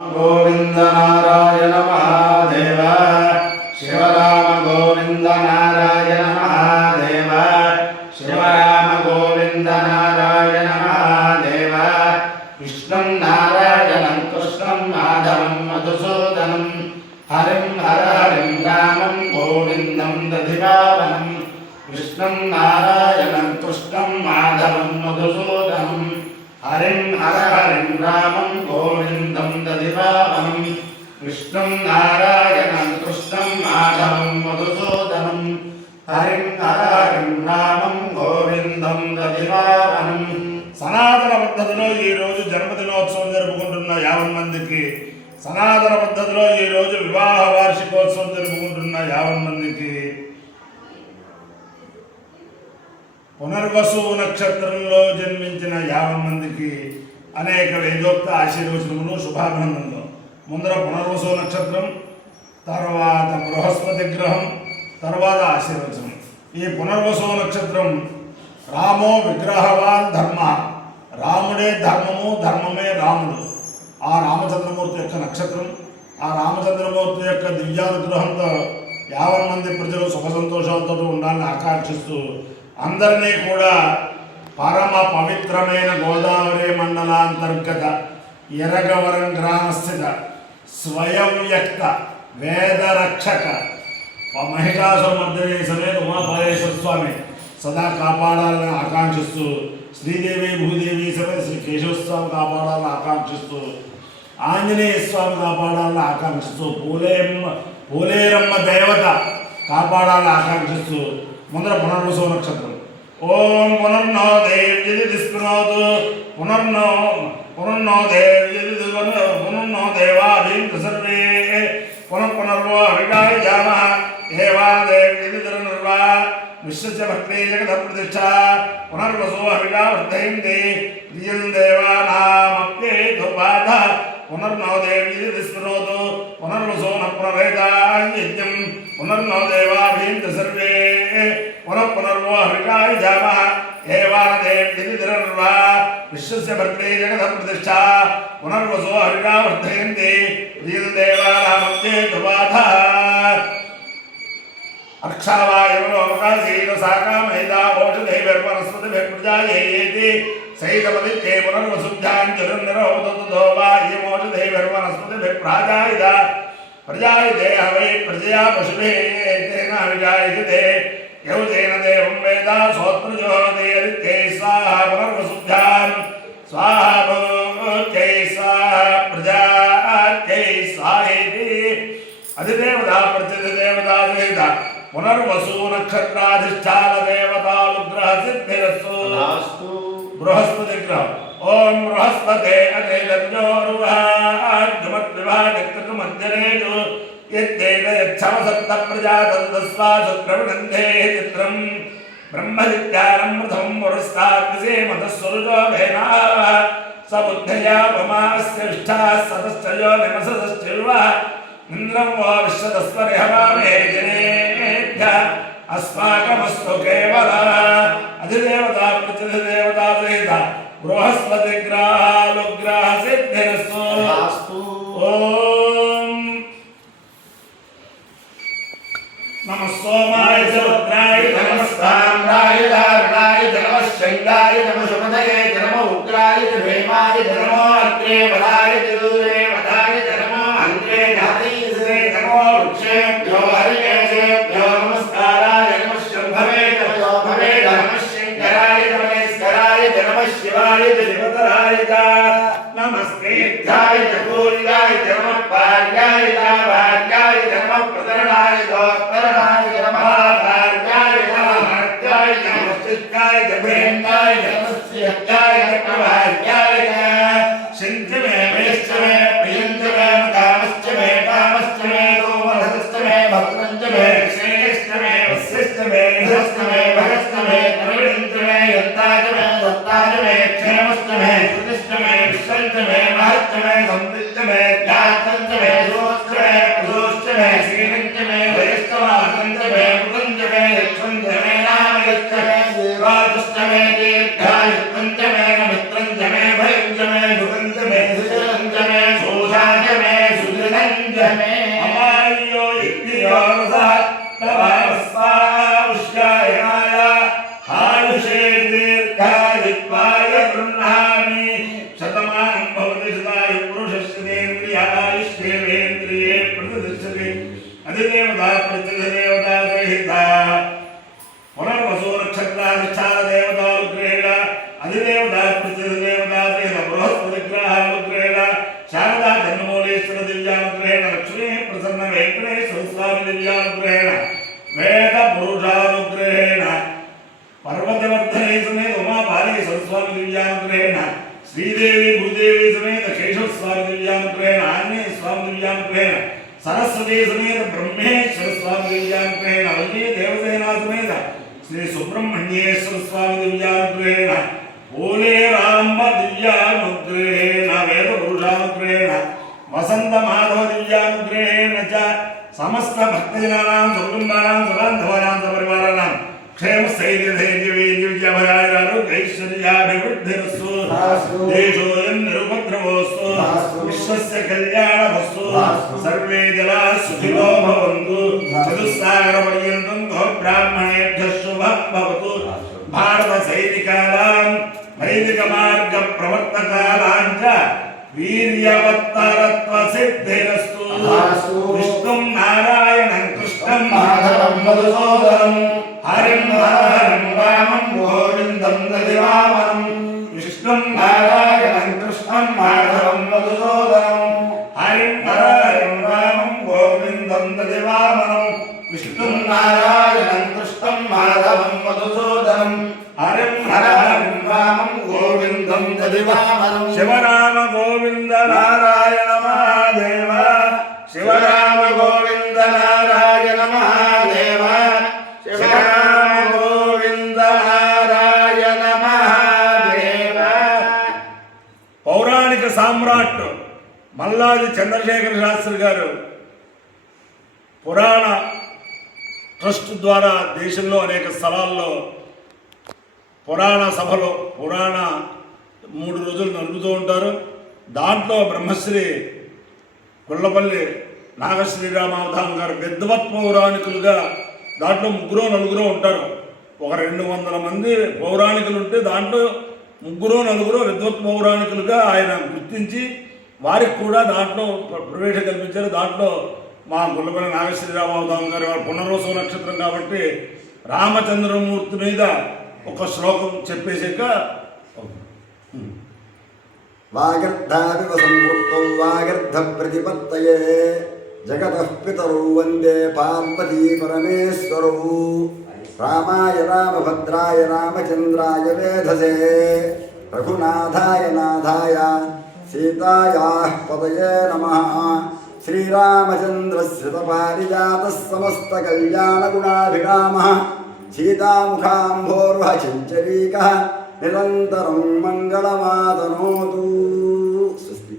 गोविंद नारायण महादेव शिवराम गोविंद नारायण महादेव शिवराम गोविंद नारायण महादेव कृष्णं नारायणं कृष्णं माधवं मधुसूदनं हरिं हरिं रामं गोविंदं दधिवामनं कृष्णं नारायणं कृष्णं माधवं मधुसूदनं हरिं हरिं रामं गोविंदं दधिवामनं कृष्णं नारायणं कृष्णं माधवं मधुसूदनं हरिं हरिं रामं गोविंदं दधिवामनं సనాతన పద్ధతిలో ఈ రోజు జన్మదినోత్సవం జరుపుకుంటున్న 50 మందికి, సనాతన పద్ధతిలో ఈ రోజు వివాహ వార్షికోత్సవం జరుపుకుంటున్న 50 మందికి, పునర్వసు నక్షత్రంలో జన్మించిన 50 మందికి అనేక వేదోక్త ఆశీర్వచనములు, శుభాభినందనలు. ముందర పునర్వసు నక్షత్రం, తర్వాత బృహస్పతి గ్రహం, తర్వాత ఆశీర్వచనం. ఈ పునర్వసు నక్షత్రం రామో విగ్రహవాన్ ధర్మ, రాముడే ధర్మము, ధర్మమే రాముడు. ఆ రామచంద్రమూర్తి యొక్క నక్షత్రం, ఆ రామచంద్రమూర్తి యొక్క దివ్యానుగ్రహంతో 50 మంది ప్రజలు సుఖ సంతోషాలతో ఉండాలని ఆకాంక్షిస్తూ అందరినీ కూడా పరమ పవిత్రమైన గోదావరి మండలాంతర్గత ఎరగవరం గ్రామస్థిత స్వయం వ్యక్త వేదరక్షక మహిషాసురమర్దిని సమేత ఉమామహేశ్వర స్వామి సదా కాపాడాలని ఆకాంక్షిస్తూ, శ్రీదేవి భూదేవి సమేత శ్రీ కేశవస్వామి కాపాడాలని ఆకాంక్షిస్తూ, ఆంజనేయ స్వామి కాపాడాలని ఆకాంక్షిస్తూ, పోలేరమ్మ దేవత కాపాడాలని ఆకాంక్షిస్తూ ముందర పునర్వసు నక్షత్రం. ఓం పునర్నో దేవ్యది స్పృణోతు పునర్నో దేవ్యది పునర్నో దేవాభీం సర్వే పునర్వో అవికాయ జామ ఏవా దేవ్యది ధర్మర్వా విశ్వస్య భక్తి జగత ప్రతిష్ఠా పునర్వసు అవికా వర్ధయంతి ప్రియం దేవానామప్యేతుపాద పునర్నో దేవ్యది స్పృణోతు పునర్వసు న పునరేదాయజ్ఞం పునర్నో దేవాభీం సర్వే పునర్వో అవికాయ జామ ఏవా దేవ్యది ధర్మర్వా విశ్వస్య భక్తి జగత ప్రతిష్ఠా పునర్వసు అవికా వర్ధయంతి ప్రియం దేవానామప్యేతుపాద అక్షావాయమనోమకాశీలసాకామైదామోషధైర్వనస్పతిభిర్ప్రజాయేతి సైతమదిత్తే పునర్వసుభ్యాంజలిర్నిరోధతో వాయమోషధైర్వనస్పతిభిర్ప్రాజాయిద ప్రజాయితే హవై ప్రజయా పశుభేతేన విజాయితే యౌతేన దేవం వేద సోత్రజోదేరిత్యై స్వాహా పునర్వసుభ్యాం స్వాహా భూత్యై స్వాహా ప్రజాత్యై స్వాహేతి అధిదేవతా ప్రత్యధిదేవతా సహిత పునర్వసు నక్షత్రాధిష్టాన దేవతానుగ్రహ సిద్ధిరస్తు. బృహస్పతి గ్రహం. ఓం బృహస్పతే అతేజోరువాద్యుమద్వివాదిక్తమధ్యరేజు యత్తేన యచ్చమసప్త ప్రజాతంతస్వా శుక్రవినందే చిత్రం బ్రహ్మవిద్యానం ప్రథమం పురస్తాద్విసేమతస్వరుజో భేనా సబుద్ధయా వమాస్య విష్ఠాः సతశ్చయో నిమసతశ్చైవ ఇంద్రం వా విశ్వతస్వరిహవామే జనేభ్య అస్మాకమస్తు కేవల అధిదేవతా ప్రత్యధిదేవతా సహిత బృహస్పతి గ్రహాలుగ్రహ సిద్ధిరస్తు. ఓం నమః సోమాయ చ రుద్రాయ నమః స్థామ్రాయ ధారణాయ నమః శంగాయ నమః సుమదయే నమః ఉగ్రాయ భీమాయ నమః అగ్రే బలాయ దూరే వదాయ నమః అంగ్రే జాతీయే నమః వృక్షేభ్యో హరికేశేభ్యో నమస్కారాయ నమః శంభవే నమో భవే నమః శంకరాయ నమస్కారాయ నమః శివాయ శివతరాయ నమస్తేధ్యాయ పూర్యాయ నమః పార్యాయ భార్యాయ నమః ప్రతరణాయ దోత్తరణాయ నమః భార్యాయ నమః హర్యాయ నమః చిత్తాయ భేందాయ నమః శక్తాయ ప్రభార్యాయ సించమే వేష్టమే ప్రియంచమే కామశ్చమే కామశ్చమే దోమహస్తమే భక్తంచమే శ్రేష్టమే వశిష్టమే హస్తమే భగస్తమే ప్రవీణంచమే యంతాచమే దత్తాచమే క్షేమస్తమే ప్రతిష్టమే విశ్వంచమే మహత్తమే సంవిత్తమే జ్ఞాతంచమే దోష్టమే ప్రదోష్టమే శ్రీనంచమే వయస్త अमायो इत्योरसः तवास्वाउष्यायनाय आयुषे दीर्घायुत्वाय गृह्णामि शतमानं भवति शतायु पुरुषस्येन्द्रियायुष्येवेन्द्रिये प्रतिष्ठते अधिदेवता प्रत्यधिदेवता सहिता पुनर्वसु नक्षत्राधिष्ठान देवतानुग्रहेण अधिदेवता प्रत्यधिदेवता सहित बृहस्पतिग्रहानुग्रहेण शारदा जन्ममूलेश्वर दिव्यानुग्रहेण लक्ष्मी प्रसन्न वेंकटेश्वर स्वामी दिव्यानुग्रहेण वेद पुरुषानुग्रहेण पर्वतवर्धने समेत उमा बालेश्वर स्वामी दिव्यानुग्रहेण श्रीदेवी भूदेवी समेत केशव स्वामी दिव्यानुग्रहेण आंजनेय स्वामी दिव्यानुग्रहेण सरस्वती समेत ब्रह्मेश्वर स्वामी दिव्यानुग्रहेण वल्ली देवसेना समेत श्री सुब्रह्मण्येश्वर स्वामी दिव्यानुग्रहेण ओले राम दिव्यानुग्रहेण वेद पुरुषानुग्रहेण वसंत माधव दिव्यानुग्रहेण च समस्त भक्तजनानां सुकुटुम्बानां सबान्धवानां सपरिवाराणां क्षेम स्थैर्य धैर्य वीर्य विजयाभयाभिवृद्धिरस्तु देशोऽयं निरुपद्रवोऽस्तु विश्वस्य कल्याणमस्तु सर्वे जनाः सुखिनो भवन्तु चतुस्सागरपर्यन्तं गोब्राह्मणेभ्यः शुभं भवतु भारतसैनिकानां वैदिकमार्गप्रवर्तकानां च वीर्यवत्तरत्वसिद्धिरस्तु विष्णुं नारायणं कृष्णं माधवं मधुसूदनं हरिं हरं रामं गोविन्दं ददिवामनं विष्णुं नारायणं कृष्णं माधवं मधुसूदनं हरिं हरं रामं गोविन्दं ददिवामनं विष्णुं नारायणं कृष्णं माधवं मधुसूदनं हरिं हरं रामं गोविन्दं ददिवामनं शिवराम गोविन्द नारायण महादेव शिवराम गोविन्द नारायण महादेव शिवराम गोविन्द नारायण महादेव పౌరాణిక సామ్రాట్ మల్లాది చంద్రశేఖర శాస్త్రి గారు పురాణ ట్రస్ట్ ద్వారా దేశంలో అనేక స్థలాల్లో పురాణ సభలో 3 రోజులు నడుపుతూ ఉంటారు. దాంట్లో బ్రహ్మశ్రీ గుళ్ళపల్లి నాగశ్రీరామావధానం గారు విద్వత్ పౌరాణికులుగా దాంట్లో 3-4 ఉంటారు. ఒక 200 మంది పౌరాణికులు ఉంటే దాంట్లో 3-4 విద్వత్ పౌరాణికులుగా ఆయన గుర్తించి వారికి కూడా దాంట్లో ప్రవేశం కల్పించారు. దాంట్లో మా గుళ్ళపల్లి నాగశ్రీరామావధానం గారు వారి పునర్వసు నక్షత్రం కాబట్టి రామచంద్రమూర్తి మీద ఒక శ్లోకం చెప్పేసాక వాగర్ధావివ సంవృత్తౌ వాగర్ధ ప్రతిపత్తయే జగతః పితరౌ వందే పార్వతీ పరమేశ్వరౌ రామాయ రామభద్రాయ రామచంద్రాయ వేధసే రఘునాథాయ నాథాయ సీతాయాః పతయే నమః శ్రీరామచంద్రస్య పారిజాతః సమస్త కళ్యాణగుణాభిరామः సీతాముఖాంభోర్వః చంచరీకः నిరంతరం మంగళమాతనోతు. స్వస్తి.